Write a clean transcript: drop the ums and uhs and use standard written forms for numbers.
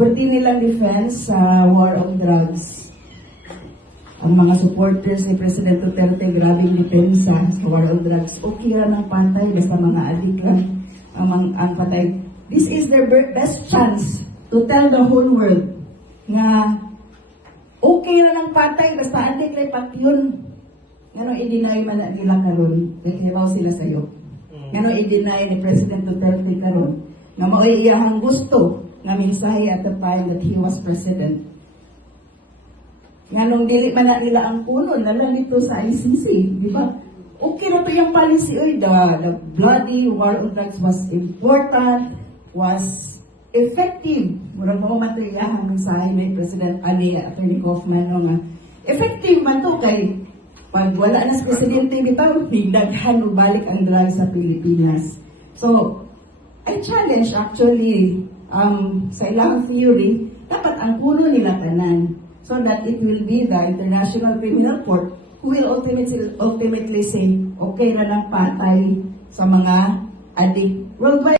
pwede nilang defense sa war on drugs. Ang mga supporters ni President Duterte, grabing depensa sa war on drugs. Okay lang ang patay, basta mga adik lang ang patay. This is their best chance to tell the whole world nga okay na ng patay, basta adik lang pati yun. Ngano i-deny man na nila karon, naghibaw sila sa'yo. Ngano i-deny ni President Duterte karon, nga mao'y iyahang gusto nga mensahe at the time that he was president. Nga nung dili man na nila ang puno, nala dito sa ICC, di ba? Okay na to yung policy, oy, the bloody war on drugs was important, was effective. Murang mo man to iyahang mensahe ni President Attorney Kaufman, no, nga effective man to kay pag wala na sa presidente bitaw, daghan mo balik ang drugs sa Pilipinas. So, I challenge actually sa ilang theory, dapat ang puno nila tanan so that it will be the International Criminal Court who will ultimately say, okay na ng patay sa mga adik worldwide.